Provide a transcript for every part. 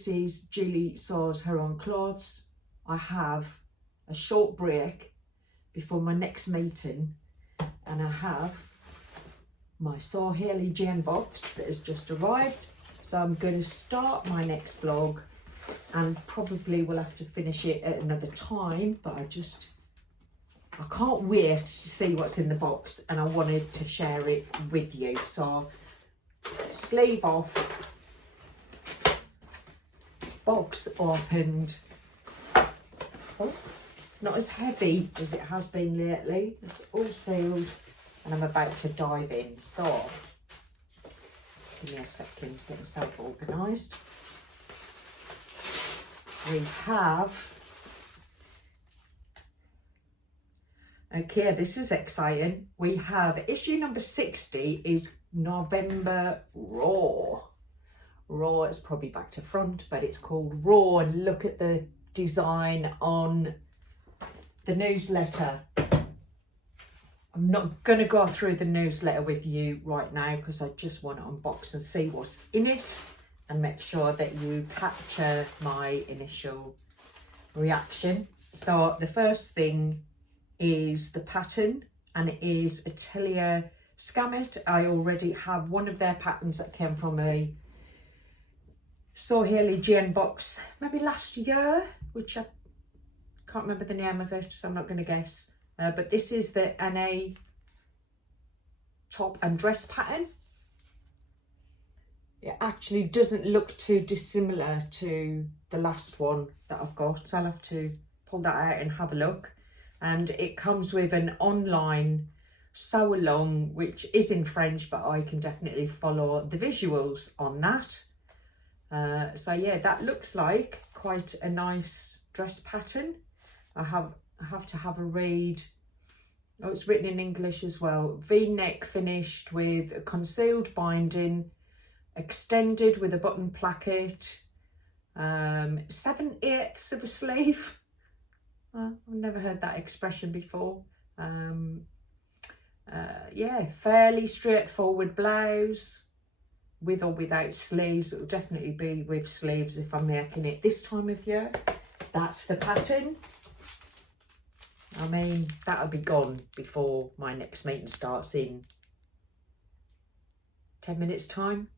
this is Julie Sews Her Own Clothes. I have a short break before my next meeting, and I have my Sew Haley Jane box that has just arrived. So I'm going to start my next vlog, and probably will have to finish it at another time, but I can't wait to see what's in the box, and I wanted to share it with you. So sleeve off, box opened. Oh, it's not as heavy as it has been lately. It's all sealed, and I'm about to dive in. So give me a second to get myself organised. We have, okay, this is exciting. We have issue number 60 is November Raw. Raw is probably back to front, but it's called Raw, and look at the design on the newsletter. I'm not going to go through the newsletter with you right now because I just want to unbox and see what's in it and make sure that you capture my initial reaction. So the first thing is the pattern, and it is Atelier Scammet. I already have one of their patterns that came from a Sew Haley Jane box maybe last year, which I can't remember the name of it, so I'm not going to guess. But this is the NA top and dress pattern. It actually doesn't look too dissimilar to the last one that I've got, so I'll have to pull that out and have a look. And it comes with an online sew along, which is in French, but I can definitely follow the visuals on that. So yeah, that looks like quite a nice dress pattern. I have to have a read. Oh, it's written in English as well. V-neck finished with a concealed binding, extended with a button placket, 7/8 of a sleeve. I've never heard that expression before. Yeah, fairly straightforward blouse, with or without sleeves. It will definitely be with sleeves if I'm making it this time of year. That's the pattern. I mean, that'll be gone before my next meeting starts in 10 minutes time.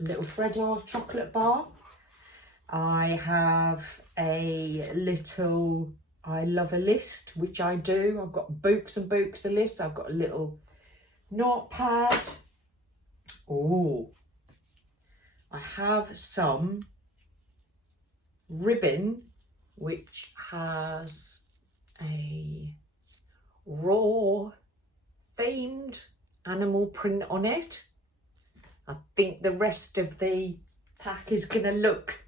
A little Freddo chocolate bar. I have a little I love a list, which I do. I've got books and books of lists. I've got a little notepad. Oh, I have some ribbon which has a raw themed animal print on it. I think the rest of the pack is going to look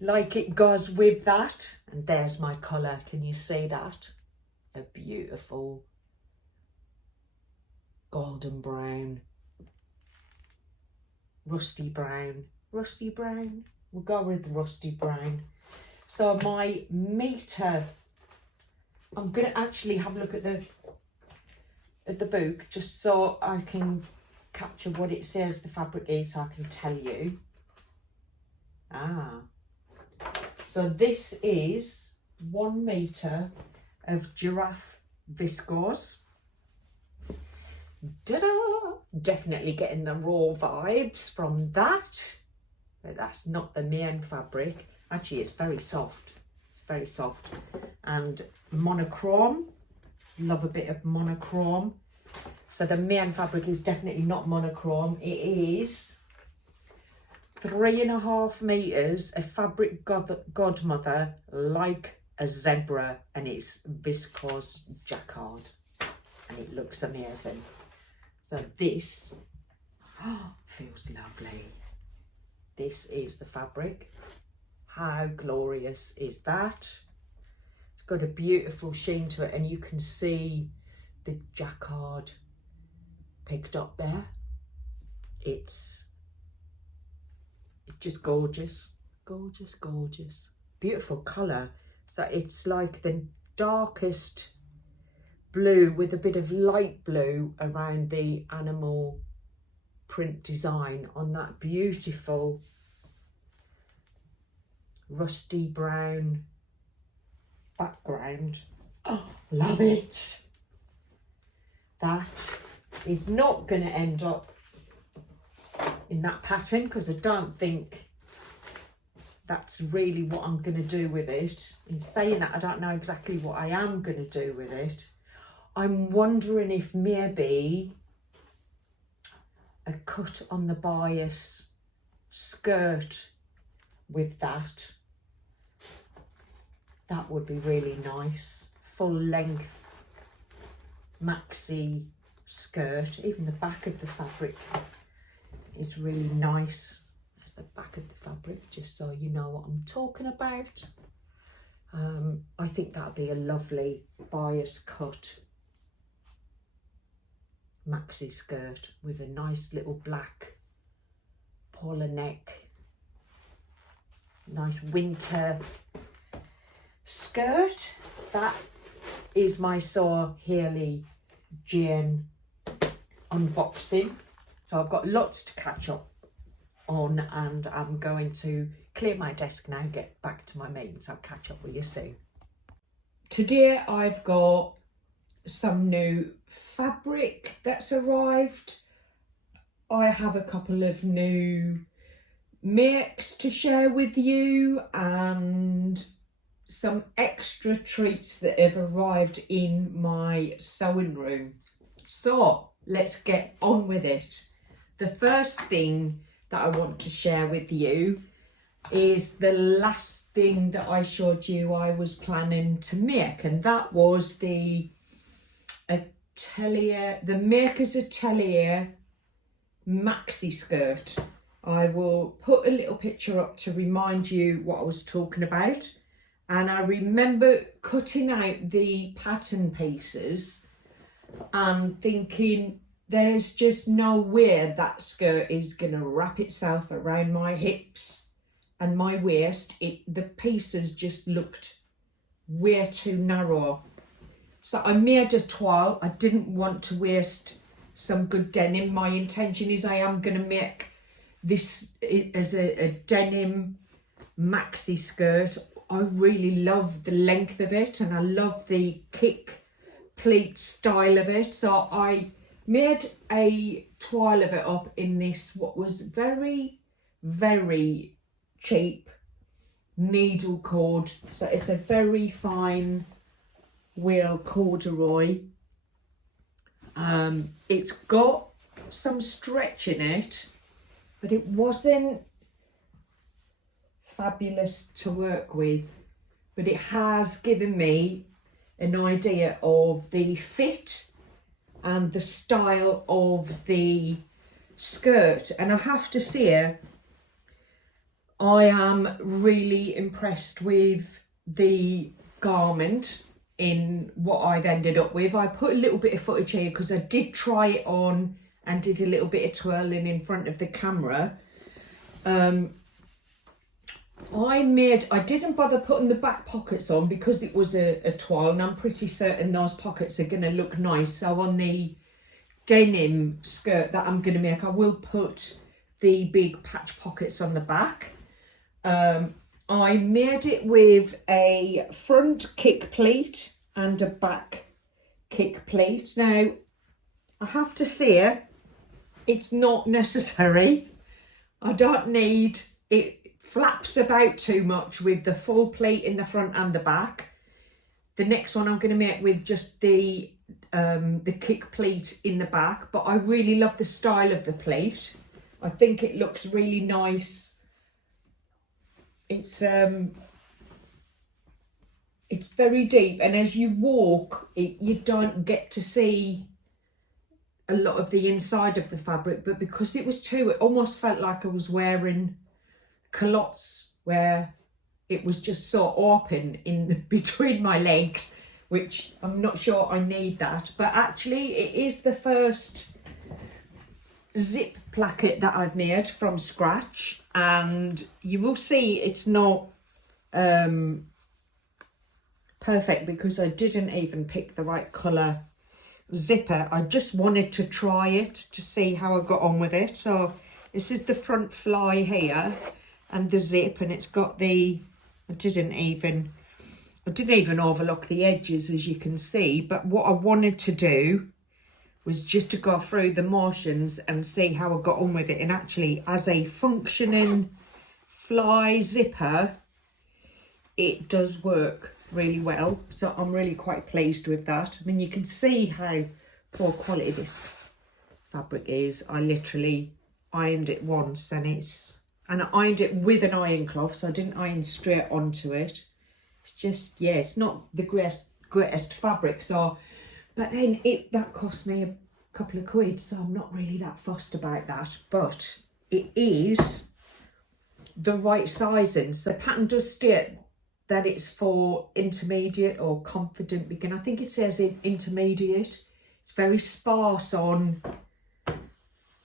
like it goes with that. And there's my colour. Can you see that? A beautiful golden brown, rusty brown. We'll go with rusty brown. So my meter, I'm going to actually have a look at the book just so I can capture what it says the fabric is, so I can tell you. So this is 1 meter of giraffe viscose. Ta-da! Definitely getting the raw vibes from that, but that's not the main fabric. Actually, it's very soft, and monochrome. Love a bit of monochrome. So the main fabric is definitely not monochrome. It is 3.5 meters of fabric godmother, like a zebra, and it's viscose jacquard, and it looks amazing. So this feels lovely. This is the fabric. How glorious is that? It's got a beautiful sheen to it, and you can see the jacquard picked up there. It's just gorgeous. Beautiful colour. So it's like the darkest blue with a bit of light blue around the animal print design on that beautiful rusty brown background. Oh, love it. That is not going to end up in that pattern because I don't think that's really what I'm going to do with it. In saying that, I don't know exactly what I am going to do with it. I'm wondering if maybe a cut on the bias skirt with that would be really nice. Full length maxi skirt. Even the back of the fabric is really nice. There's the back of the fabric, just so you know what I'm talking about. I think that'd be a lovely bias cut maxi skirt with a nice little black polar neck. Nice winter skirt. That is my Saw Healy Jane unboxing. So I've got lots to catch up on, and I'm going to clear my desk now and get back to my meetings. I'll catch up with you soon. Today I've got some new fabric that's arrived. I have a couple of new makes to share with you and some extra treats that have arrived in my sewing room. So let's get on with it. The first thing that I want to share with you is the last thing that I showed you I was planning to make, and that was the Maker's Atelier maxi skirt. I will put a little picture up to remind you what I was talking about. And I remember cutting out the pattern pieces and thinking there's just no way that skirt is going to wrap itself around my hips and my waist. The pieces just looked way too narrow. So I made a toile. I didn't want to waste some good denim. My intention is I am going to make this as a denim maxi skirt. I really love the length of it and I love the kick pleat style of it. So I made a toile of it up in this, what was very, very cheap needle cord. So it's a very fine wheel corduroy. It's got some stretch in it, but it wasn't fabulous to work with, but it has given me an idea of the fit and the style of the skirt. And I have to say, I am really impressed with the garment in what I've ended up with. I put a little bit of footage here because I did try it on and did a little bit of twirling in front of the camera. I didn't bother putting the back pockets on because it was a toile, and I'm pretty certain those pockets are going to look nice. So on the denim skirt that I'm going to make, I will put the big patch pockets on the back. I made it with a front kick pleat and a back kick pleat. Now, I have to say, it's not necessary. I don't need it. Flaps about too much with the full pleat in the front and the back. The next one I'm going to make with just the kick pleat in the back, but I really love the style of the pleat. I think it looks really nice. It's very deep, and as you walk, you don't get to see a lot of the inside of the fabric, but because it was it almost felt like I was wearing culottes where it was just so open in between my legs, which I'm not sure I need that. But actually it is the first zip placket that I've made from scratch, and you will see it's not perfect because I didn't even pick the right colour zipper. I just wanted to try it to see how I got on with it. So this is the front fly here and the zip, and it's got the I didn't even overlook the edges, as you can see. But what I wanted to do was just to go through the motions and see how I got on with it. And actually, as a functioning fly zipper, it does work really well. So I'm really quite pleased with that. I mean, you can see how poor quality this fabric is. I literally ironed it once, and I ironed it with an iron cloth, so I didn't iron straight onto it. It's just, yeah, it's not the greatest fabric. So, but then that cost me a couple of quid, so I'm not really that fussed about that. But it is the right sizing. So the pattern does state that it's for intermediate or confident beginner. I think it says intermediate. It's very sparse on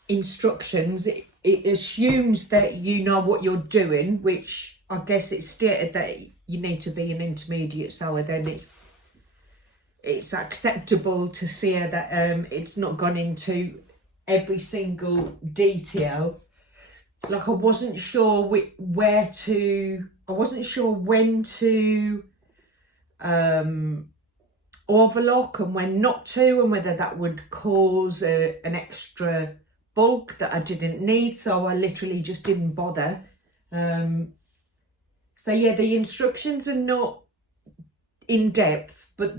instructions. It assumes that you know what you're doing, which I guess it's stated that you need to be an intermediate sewer. Then it's acceptable to see that it's not gone into every single detail. Like, I wasn't sure when to overlock and when not to, and whether that would cause an extra bulk that I didn't need, so I literally just didn't bother. So yeah, the instructions are not in depth, but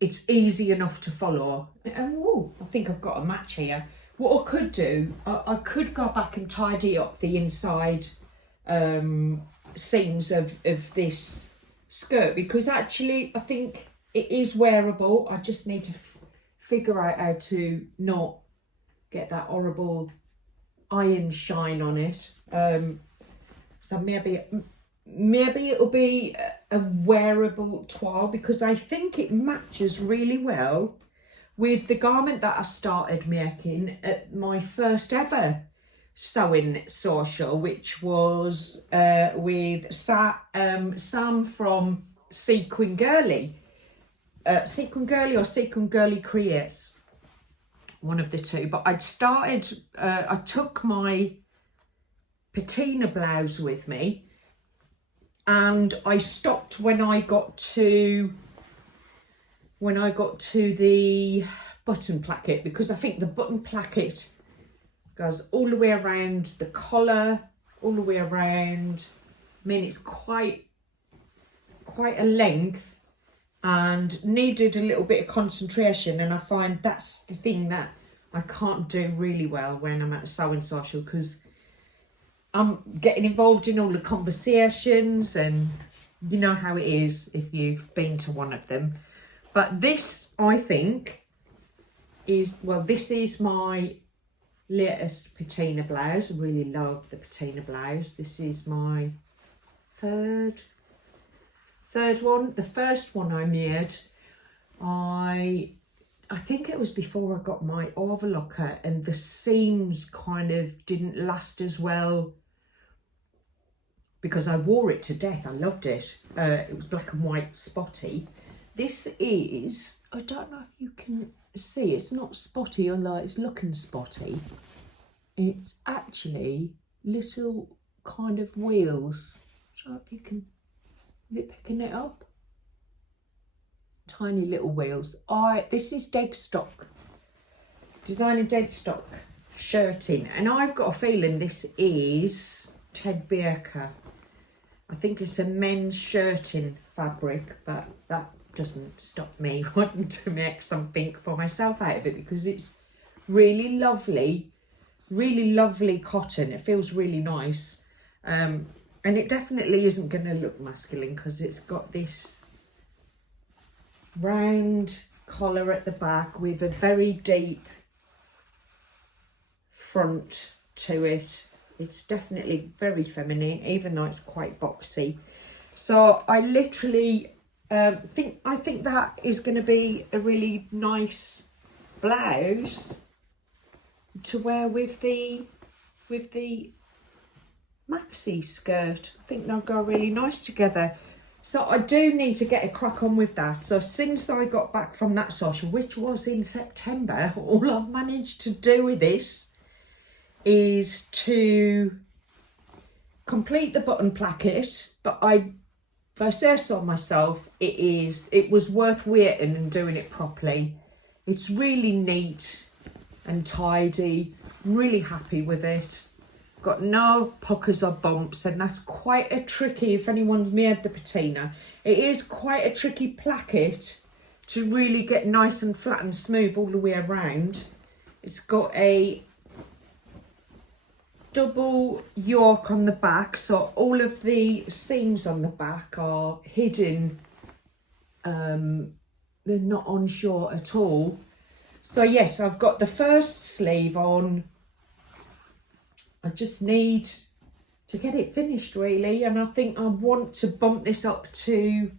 it's easy enough to follow. And whoa, I think I've got a match here. What I could do, I could go back and tidy up the inside seams of this skirt, because actually I think it is wearable. I just need to figure out how to not get that horrible iron shine on it. So maybe it'll be a wearable toile, because I think it matches really well with the garment that I started making at my first ever sewing social, which was with Sam from Sequin Girly. Sequin Girly or Sequin Girly Creates, one of the two. But I took my patina blouse with me, and I stopped when I got to the button placket, because I think the button placket goes all the way around the collar, all the way around. I mean, it's quite a length and needed a little bit of concentration, and I find that's the thing that I can't do really well when I'm at a sewing social, because I'm getting involved in all the conversations, and you know how it is if you've been to one of them. But this, I think, this is my latest patina blouse. I really love the patina blouse. This is my third one. The first one I made, I think it was before I got my overlocker, and the seams kind of didn't last as well, because I wore it to death. I loved it. It was black and white spotty. This is, I don't know if you can see, it's not spotty, although it's looking spotty. It's actually little kind of wheels. I don't know if you can, is it picking it up? Tiny little wheels. This is dead stock, designer dead stock shirting, and I've got a feeling this is Ted Baker. I think it's a men's shirting fabric, but that doesn't stop me wanting to make something for myself out of it, because it's really lovely cotton. It feels really nice, and it definitely isn't going to look masculine, because it's got this round collar at the back with a very deep front to it. It's definitely very feminine, even though it's quite boxy. So I literally think that is going to be a really nice blouse to wear with the maxi skirt. I think they'll go really nice together. So I do need to get a crack on with that. So since I got back from that social, which was in September, all I've managed to do with this is to complete the button placket, but if I say so myself, it was worth waiting and doing it properly. It's really neat and tidy. I'm really happy with it. Got no puckers or bumps, and that's quite a tricky, if anyone's made the patina, it is quite a tricky placket to really get nice and flat and smooth all the way around. It's got a double yoke on the back, so all of the seams on the back are hidden. They're not on short at all. So yes, I've got the first sleeve on. I just need to get it finished really, and I think I want to bump this up to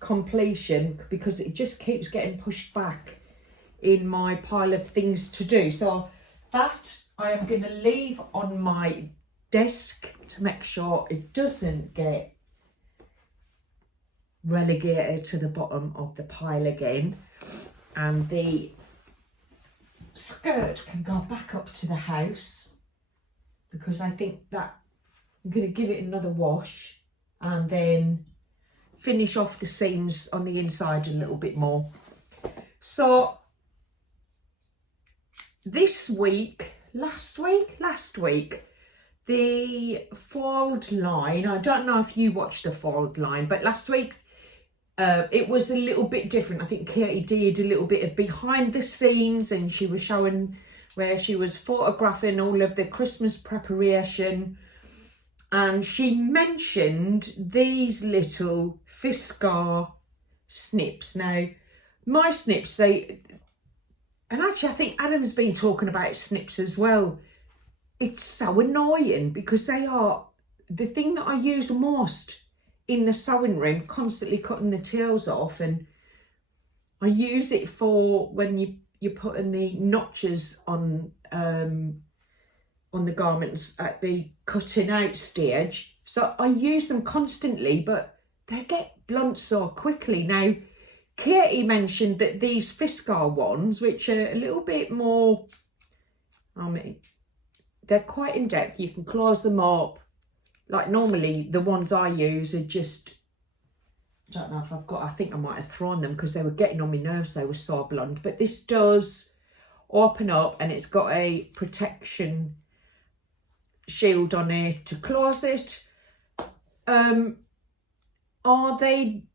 completion because it just keeps getting pushed back in my pile of things to do. So that I am going to leave on my desk to make sure it doesn't get relegated to the bottom of the pile again, and the skirt can go back up to the house, because I think that I'm going to give it another wash and then finish off the seams on the inside a little bit more. So this week, last week, the foiled line, I don't know if you watched the foiled line, but last week it was a little bit different. I think Katie did a little bit of behind the scenes, and she was showing where she was photographing all of the Christmas preparation, and she mentioned these little Fiskar snips. Now, my snips, and actually I think Adam's been talking about snips as well. It's so annoying because they are the thing that I use most in the sewing room, constantly cutting the tails off, and I use it for when you're putting the notches on the garments at the cutting out stage. So I use them constantly, but they get blunt so quickly. Now, Katie mentioned that these Fiskar ones, which are a little bit more, I mean, they're quite in depth. You can close them up. Like normally the ones I use are just, I don't know if I've got, I think I might have thrown them because they were getting on my nerves. They were so blunt, but this does open up, and it's got a protection shield on it to close it. Are they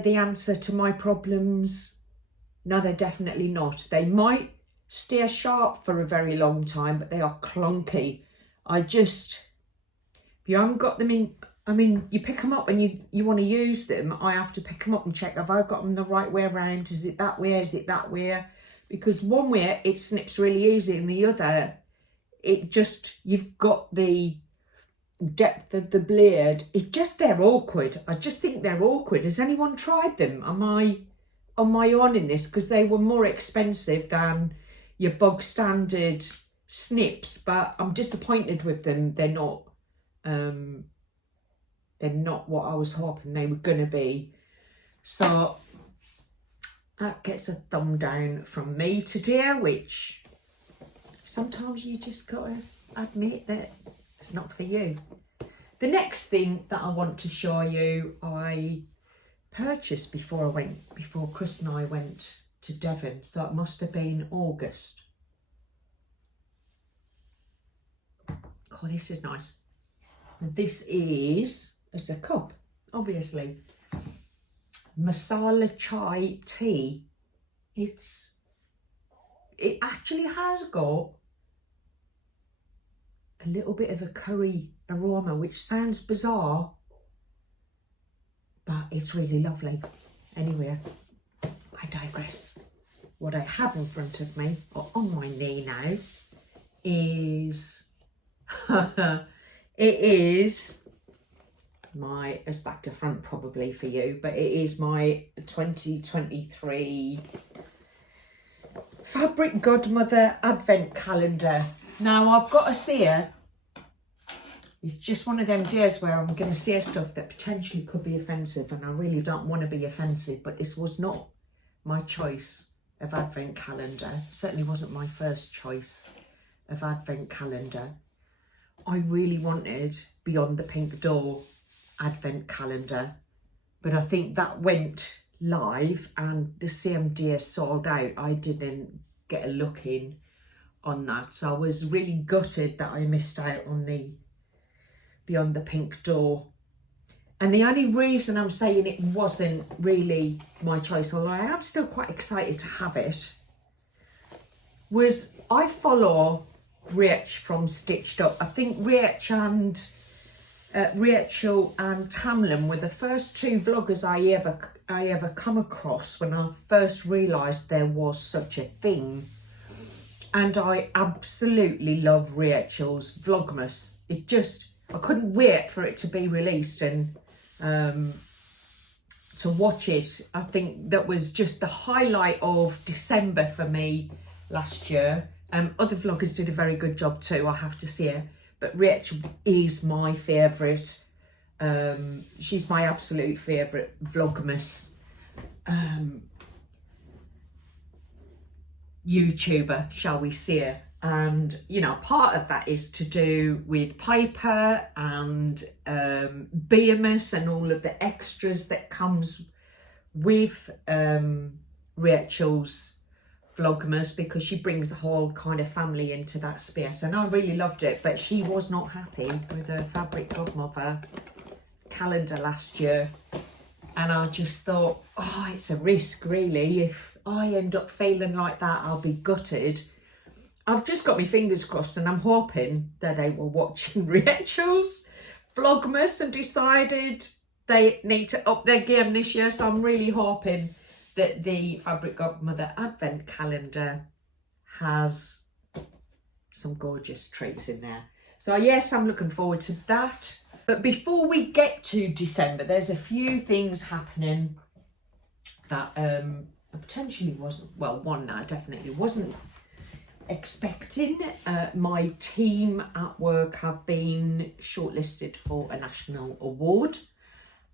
the answer to my problems? No, they're definitely not. They might stay sharp for a very long time, but they are clunky. If you haven't got them in, I mean, you pick them up and you want to use them. I have to pick them up and check, have I got them the right way around? Is it that way? Is it that way? Because one way it snips really easy, and the other, you've got the depth of the blade. They're awkward. I just think they're awkward. Has anyone tried them? Am I on my own in this? Because they were more expensive than your bog standard snips, but I'm disappointed with them. They're not what I was hoping they were going to be. So that gets a thumb down from me today, which sometimes you just got to admit that it's not for you. The next thing that I want to show you, I purchased before Chris and I went to Devon, so it must have been August. Oh, this is nice. This is, it's a cup, obviously. Masala chai tea. It actually has got a little bit of a curry aroma, which sounds bizarre, but it's really lovely. Anyway, I digress. What I have in front of me, or on my knee now, is it's back to front probably for you, but it is my 2023 Fabric Godmother Advent Calendar. Now, I've got to say, it's just one of them days where I'm going to say stuff that potentially could be offensive, and I really don't want to be offensive, but this was not my choice of Advent Calendar. Certainly wasn't my first choice of Advent Calendar. I really wanted Beyond the Pink Door advent calendar, but I think that went live and the CMD is sold out. I didn't get a look in on that, so I was really gutted that I missed out on the Beyond the Pink Door. And the only reason I'm saying it wasn't really my choice, although I am still quite excited to have it, was I follow Rach from Stitched Up. I think Rachel and Tamlin were the first two vloggers I ever come across when I first realised there was such a thing. And I absolutely love Rachel's Vlogmas. I couldn't wait for it to be released and to watch it. I think that was just the highlight of December for me last year. Other vloggers did a very good job too, I have to say, but Rachel is my favourite. She's my absolute favourite Vlogmas YouTuber, shall we say. And, you know, part of that is to do with Piper and BMS and all of the extras that comes with Rachel's Vlogmas, because she brings the whole kind of family into that space, and I really loved it. But she was not happy with her Fabric Godmother calendar last year, and I just thought, oh, it's a risk really. If I end up feeling like that, I'll be gutted. I've just got my fingers crossed, and I'm hoping that they were watching Rachel's Vlogmas and decided they need to up their game this year. So I'm really hoping that the Fabric Godmother Advent Calendar has some gorgeous treats in there. So yes, I'm looking forward to that. But before we get to December, there's a few things happening that I potentially wasn't, well, one I definitely wasn't expecting. My team at work have been shortlisted for a national award,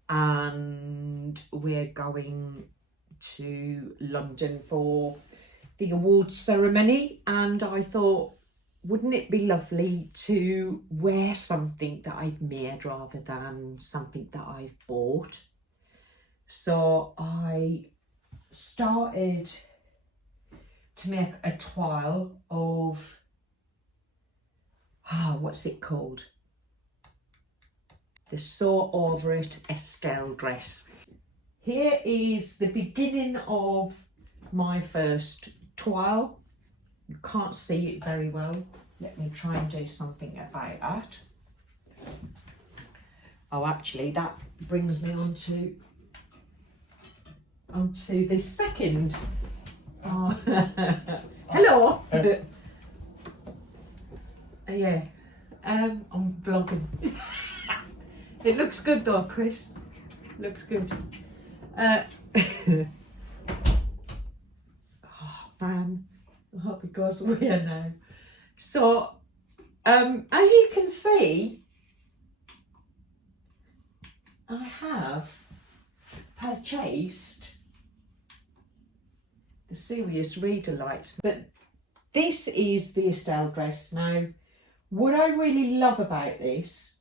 and we're going to London for the awards ceremony, and I thought, wouldn't it be lovely to wear something that I've made rather than something that I've bought? So I started to make a toile of, what's it called? The Sew Over It Estelle dress. Here is the beginning of my first toile. You can't see it very well. Let me try and do something about that. Oh, actually, that brings me onto the second. Oh. Hello. Yeah, I'm vlogging. It looks good though, Chris. Looks good. Oh man, I hope it goes away now. So, as you can see, I have purchased the Serious Reader Lights, but this is the Estelle dress. Now, what I really love about this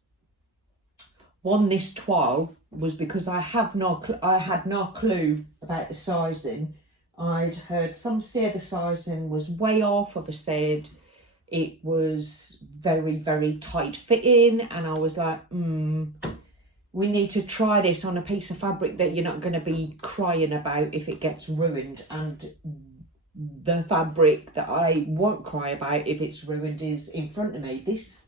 toile was because I had no clue about the sizing. I'd heard some say the sizing was way off. Others said it was very, very tight fitting, and I was like, we need to try this on a piece of fabric that you're not going to be crying about if it gets ruined. And the fabric that I won't cry about if it's ruined is in front of me. This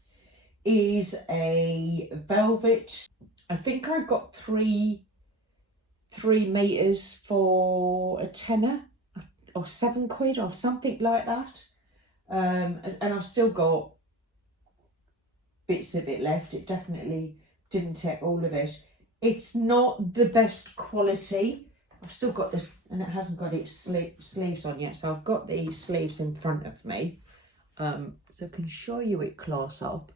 is a velvet. I think I got 3 meters for a tenner or £7 or something like that. And I've still got bits of it left. It definitely didn't take all of it. It's not the best quality. I've still got this, and it hasn't got its sleeves on yet. So I've got these sleeves in front of me. So I can show you it close up.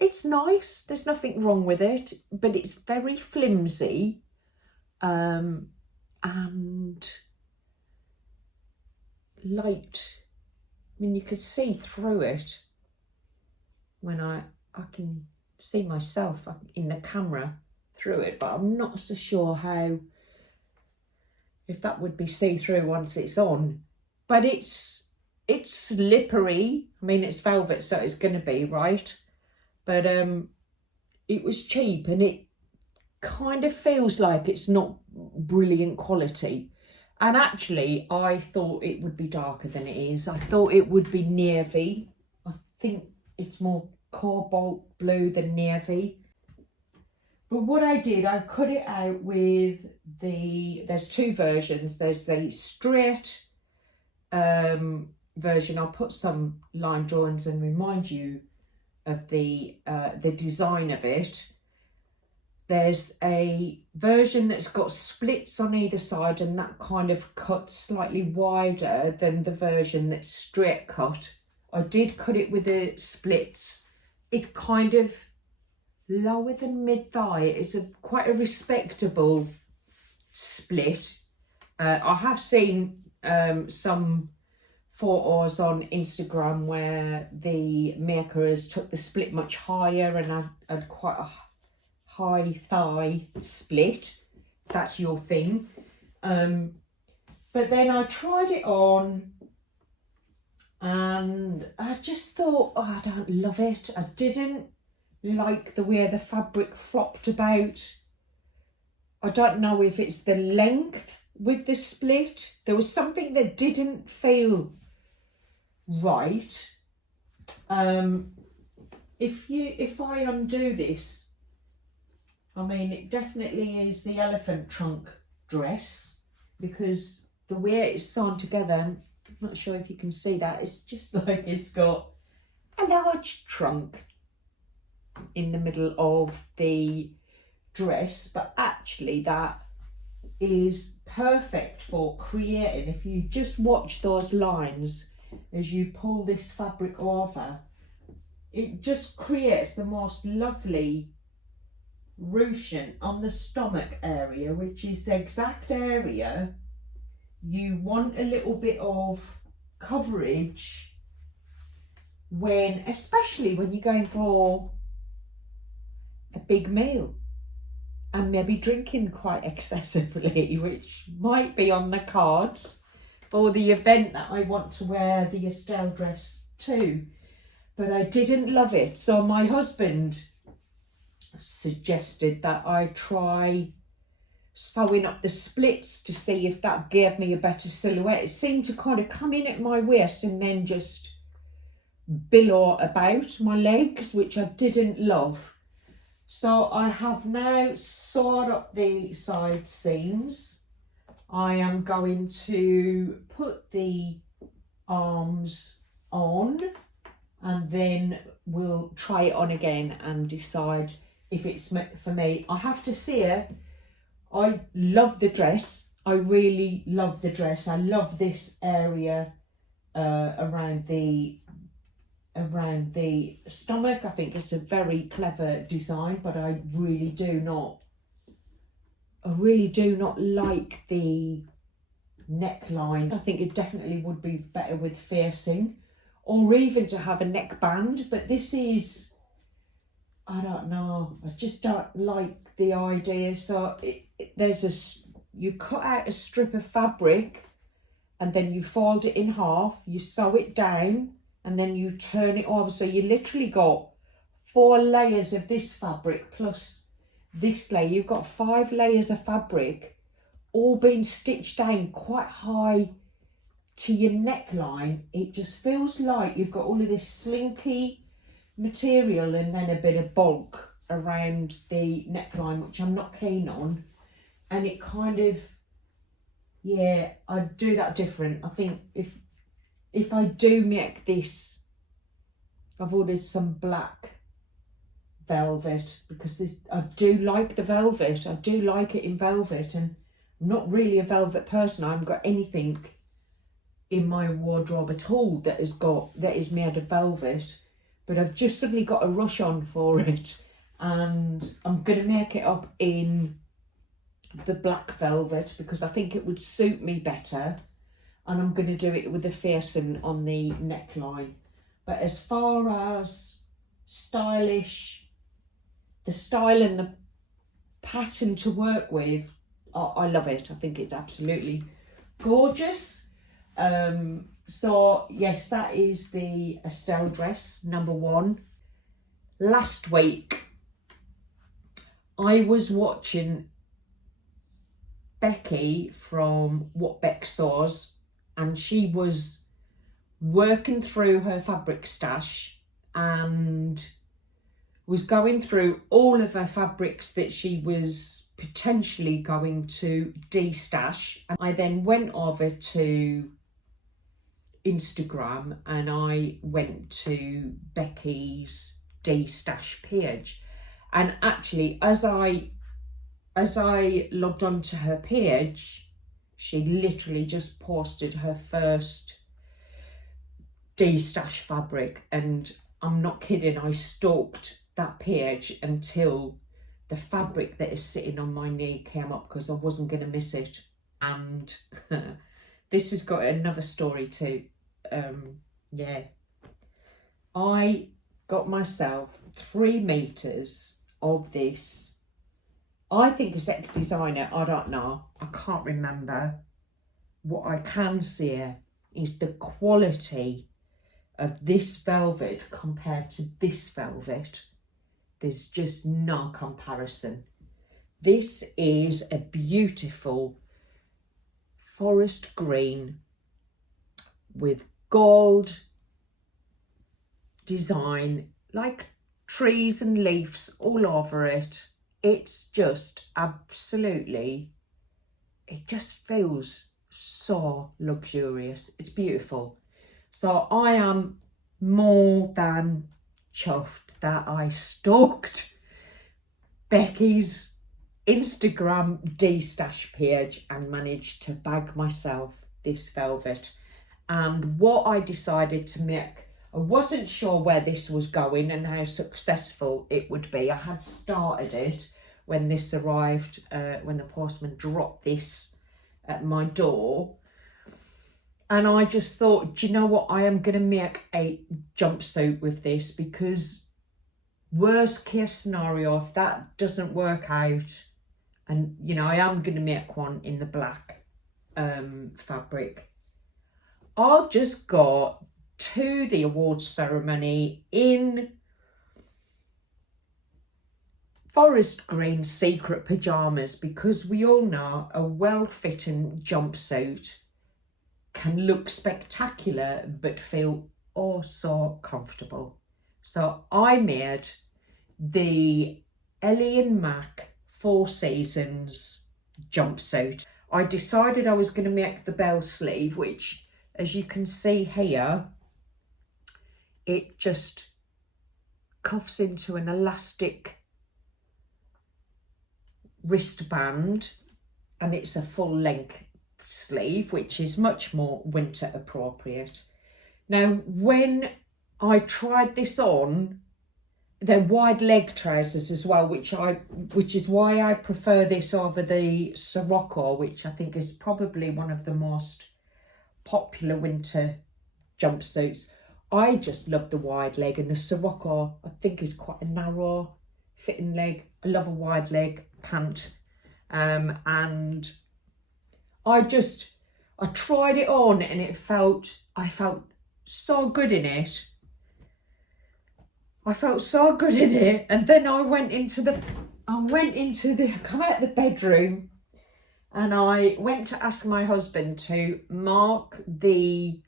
It's nice. There's nothing wrong with it, but it's very flimsy. And light. I mean, you can see through it when I I can see myself in the camera through it, but I'm not so sure if that would be see-through once it's on. But it's slippery. I mean, it's velvet, so it's going to be, right? But it was cheap, and it kind of feels like it's not brilliant quality. And actually, I thought it would be darker than it is. I thought it would be navy. I think it's more cobalt blue than navy. But what I did, I cut it out with there's two versions. There's the straight version. I'll put some line drawings and remind you of the design of it. There's a version that's got splits on either side, and that kind of cuts slightly wider than the version that's straight cut. I did cut it with the splits. It's kind of lower than mid-thigh. It's quite a respectable split. I have seen some photos on Instagram where the maker has took the split much higher and had quite a high thigh split. That's your thing. But then I tried it on and I just thought, oh, I don't love it. I didn't like the way the fabric flopped about. I don't know if it's the length with the split. There was something that didn't feel right. If I undo this, I mean, it definitely is the elephant trunk dress, because the way it's sewn together, I'm not sure if you can see that, it's just like it's got a large trunk in the middle of the dress, but actually that is perfect for creating, if you just watch those lines as you pull this fabric over, it just creates the most lovely ruching on the stomach area, which is the exact area you want a little bit of coverage when, especially when you're going for a big meal and maybe drinking quite excessively, which might be on the cards for the event that I want to wear the Estelle dress to. But I didn't love it, so my husband suggested that I try sewing up the splits to see if that gave me a better silhouette. It seemed to kind of come in at my waist and then just billow about my legs, which I didn't love. So I have now sewed up the side seams. I am going to put the arms on and then we'll try it on again and decide if it's for me. I have to say, I love the dress. I really love the dress. I love this area around the stomach. I think it's a very clever design, but I really do not like the neckline. I think it definitely would be better with facing, or even to have a neckband, but this is, I don't know, I just don't like the idea. So you cut out a strip of fabric and then you fold it in half, you sew it down and then you turn it over. So you literally got 4 layers of this fabric plus this layer. You've got 5 layers of fabric all being stitched down quite high to your neckline. It just feels like you've got all of this slinky material and then a bit of bulk around the neckline, which I'm not keen on. And it kind of, yeah, I'd do that different. I think if I do make this, I've ordered some black velvet, because I do like the velvet. I do like it in velvet, and I'm not really a velvet person. I haven't got anything in my wardrobe at all that is made of velvet, but I've just suddenly got a rush on for it, and I'm going to make it up in the black velvet because I think it would suit me better, and I'm going to do it with the facing on the neckline. But as far as stylish. The style and the pattern to work with, I love it. I think it's absolutely gorgeous. So yes, that is the Estelle dress number 1. Last week I was watching Becky from What Beck Saws, and she was working through her fabric stash and was going through all of her fabrics that she was potentially going to destash. And I then went over to Instagram and I went to Becky's destash page, and actually as I logged onto her page, she literally just posted her first destash fabric, and I'm not kidding, I stalked that page until the fabric that is sitting on my knee came up because I wasn't going to miss it. And this has got another story too. Yeah, I got myself 3 meters of this. I think it's ex designer, I don't know, I can't remember. What I can see is the quality of this velvet compared to this velvet. There's just no comparison. This is a beautiful forest green with gold design, like trees and leaves all over it. It's just absolutely, it just feels so luxurious. It's beautiful. So I am more than chuffed that I stalked Becky's Instagram destash page and managed to bag myself this velvet. And what I decided to make, I wasn't sure where this was going and how successful it would be. I had started it when this arrived, when the postman dropped this at my door. And I just thought, do you know what? I am going to make a jumpsuit with this, because worst case scenario, if that doesn't work out, and you know, I am going to make one in the black fabric, I'll just go to the awards ceremony in forest green secret pyjamas, because we all know a well-fitting jumpsuit can look spectacular but feel oh so comfortable. So I made the Ellie and Mac 4 Seasons jumpsuit. I decided I was going to make the bell sleeve, which, as you can see here, it just cuffs into an elastic wristband, and it's a full length sleeve, which is much more winter appropriate. Now, when I tried this on, they're wide leg trousers as well, which is why I prefer this over the Sirocco, which I think is probably one of the most popular winter jumpsuits. I just love the wide leg, and the Sirocco I think is quite a narrow fitting leg. I love a wide leg pant, and I tried it on and I felt so good in it. I and then I come out of the bedroom and I went to ask my husband to mark the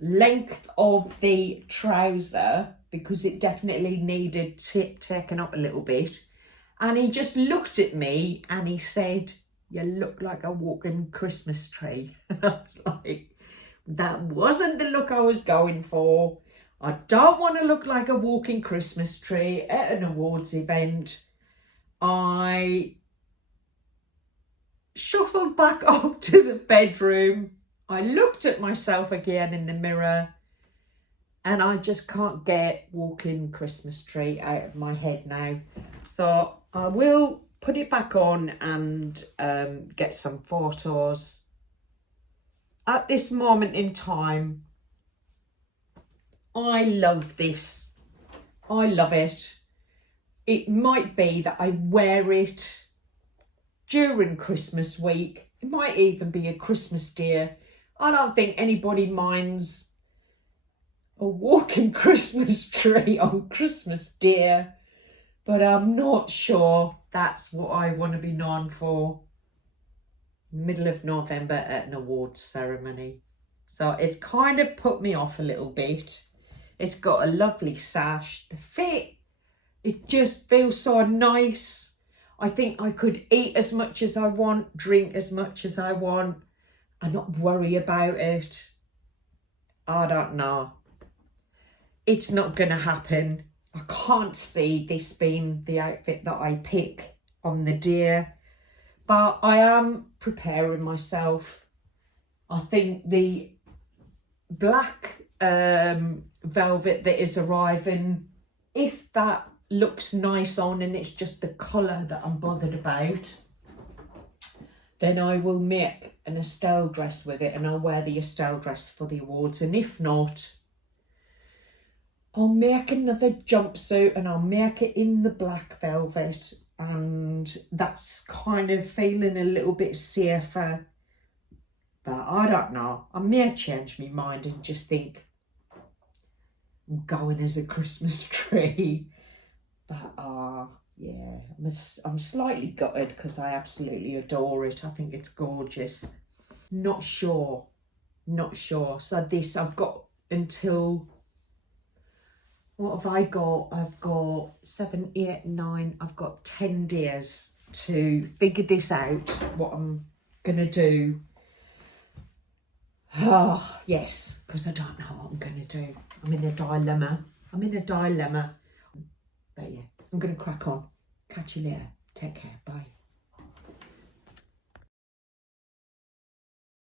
length of the trouser, because it definitely needed taken up a little bit. And he just looked at me and he said, "You look like a walking Christmas tree." And I was like, that wasn't the look I was going for. I don't want to look like a walking Christmas tree at an awards event. I shuffled back up to the bedroom. I looked at myself again in the mirror, and I just can't get walking Christmas tree out of my head now. So I will put it back on and get some photos. At this moment in time, I love this I love it. It might be that I wear it during Christmas week. It might even be a Christmas deer. I don't think anybody minds a walking Christmas tree on Christmas deer, but I'm not sure that's what I want to be known for. Middle of November at an awards ceremony. So it's kind of put me off a little bit. It's got a lovely sash. The fit, it just feels so nice. I think I could eat as much as I want, drink as much as I want, and not worry about it. I don't know. It's not going to happen. I can't see this being the outfit that I pick on the deer, but I am preparing myself. I think the black velvet that is arriving, if that looks nice on and it's just the colour that I'm bothered about, then I will make an Estelle dress with it, and I'll wear the Estelle dress for the awards. And if not, I'll make another jumpsuit and I'll make it in the black velvet, and that's kind of feeling a little bit safer. But I don't know, I may change my mind and just think I'm going as a Christmas tree. But yeah, I'm slightly gutted because I absolutely adore it. I think it's gorgeous. Not sure. So this, I've got until, what have I got? I've got 7, 8, 9, I've got 10 days to figure this out, what I'm gonna do. Oh, yes, because I don't know what I'm gonna do. I'm in a dilemma. But yeah, I'm gonna crack on. Catch you later. Take care. Bye.